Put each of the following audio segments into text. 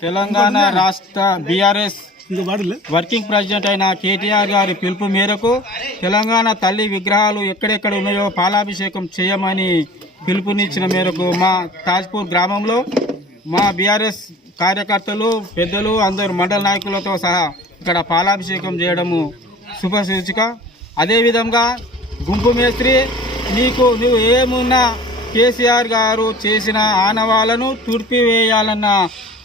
తెలంగాణ రాష్ట్ర BRS working president అయిన కేటీఆర్ గారి పిలుపు మేరకు తెలంగాణ తల్లి విగ్రహాలు ఎక్కడెక్కడ ఉన్నాయో పాలాభిషేకం చేయమని పిలుపునిచ్చిన మేరకు మా తాజ్పూర్ గ్రామంలో మా బీఆర్ఎస్ కార్యకర్తలు పెద్దలు అందరు మండల నాయకులతో సహా ఇక్కడ పాలాభిషేకం చేయడము శుభసూచిక అదేవిధంగా గుంపు మేస్త్రి నీకు నువ్వు ఏమున్నా కేసీఆర్ గారు చేసిన ఆనవాలను తుడిపివేయాలన్న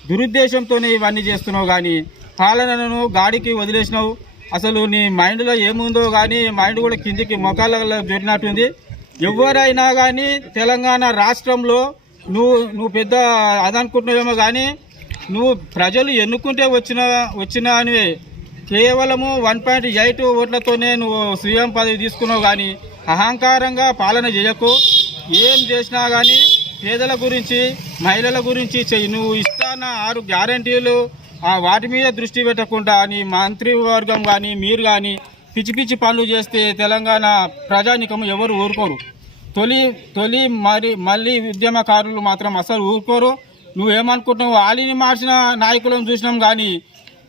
దురుద్దేశంతోనే ఇవన్నీ చేస్తున్నావు కానీ పాలనను గాడికి వదిలేసినావు. అసలు నీ మైండ్లో ఏముందో కానీ మైండ్ కూడా కిందికి మొఖాలలో జరిగినట్టుంది ఎవరైనా కానీ తెలంగాణ రాష్ట్రంలో నువ్వు నువ్వు పెద్ద అదనుకుంటున్నావేమో కానీ నువ్వు ప్రజలు ఎన్నుకుంటే వచ్చిన వచ్చినా అని కేవలము వన్ పాయింట్ ఎయిట్ ఓట్లతోనే నువ్వు సీఎం పదవి తీసుకున్నావు కానీ అహంకారంగా పాలన చేయకు. ఏం చేసినా కానీ పేదల గురించి మహిళల గురించి చెయ్యి నువ్వు ఇస్తాన్న ఆరు గ్యారంటీలు వాటి మీద దృష్టి పెట్టకుండా నీ మంత్రివర్గం కానీ మీరు కానీ పిచ్చి పిచ్చి పనులు చేస్తే తెలంగాణ ప్రజానికం ఎవరు ఊరుకోరు. తొలి తొలి మరి మళ్ళీ ఉద్యమకారులు మాత్రం అసలు ఊరుకోరు. నువ్వేమనుకుంటున్నావు ఆలిని మార్చిన నాయకులను చూసినాం కానీ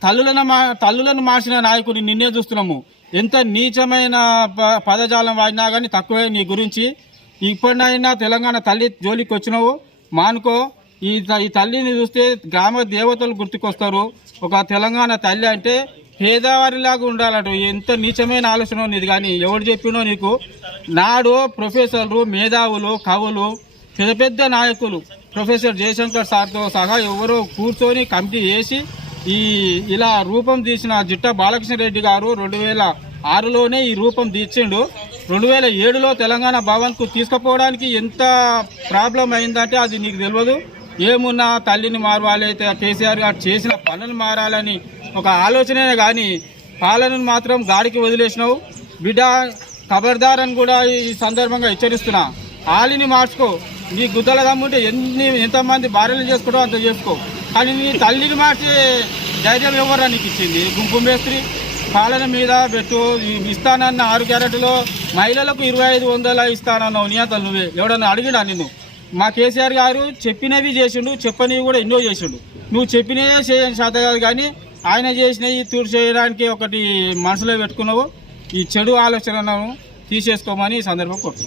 తల్లులను మా తల్లులను మార్చిన నాయకుడిని నిన్నే చూస్తున్నాము. ఎంత నీచమైన ప- పదజాలం వాడినా కానీ తక్కువే నీ గురించి. ఇప్పటినైనా తెలంగాణ తల్లి జోలికి వచ్చినావు మానుకో. ఈ త- ఈ తల్లిని చూస్తే గ్రామ దేవతలు గుర్తుకొస్తారు. ఒక తెలంగాణ తల్లి అంటే పేదవారిలాగా ఉండాలంట. ఎంత నీచమైన ఆలోచన ఉంది కానీ ఎవరు చెప్పినో నీకు? నాడు ప్రొఫెసర్లు మేధావులు కవులు పెద్ద పెద్ద నాయకులు ప్రొఫెసర్ జయశంకర్ సార్తో సహా ఎవరో కూర్చొని కమిటీ చేసి ఈ ఇలా రూపం తీసిన జిట్ట బాలకృష్ణ రెడ్డి గారు రెండు వేల ఆరులోనే ఈ రూపం తీర్చిండు. రెండు వేల ఏడులో తెలంగాణ భవన్కు తీసుకుపోవడానికి ఎంత ప్రాబ్లం అయిందంటే అది నీకు తెలియదు. ఏమున్నా తల్లిని మారవాలి కేసీఆర్ గారు చేసిన పనులు మారాలని ఒక ఆలోచనే కానీ పాలనను మాత్రం గాడికి వదిలేసినావు. బిడ్డ ఖబర్దార్ అని కూడా ఈ సందర్భంగా హెచ్చరిస్తున్నా. ఆలిని మార్చుకో. నీ గుద్దల దమ్ముంటే ఎన్ని ఎంతమంది భార్యలు చేసుకోవడం అంత చేసుకో. కానీ నీ తల్లిని మార్చే ధైర్యం ఎవరు నీకు ఇచ్చింది? గుంపు మేస్త్రి. పాలన మీద పెట్టు. ఈ- ఇస్తానన్న ఆరు క్యారెట్లో మహిళలకు ఇరవై ఐదు వందల ఇస్తానన్నావు. నియంతలు నువ్వే. ఎవడన్నా అడిగినా నిన్ను? మా కేసీఆర్ గారు చెప్పినవి చేసిండు చెప్పనివి కూడా ఎన్నో చేసిండు. నువ్వు చెప్పినవే చేయని శాత కాదు కానీ ఆయన చేసినవి తూర్పు చేయడానికి ఒకటి మనసులో పెట్టుకున్నావు. ఈ చెడు ఆలోచనను తీసేసుకోమని ఈ సందర్భం కోరుతున్నాను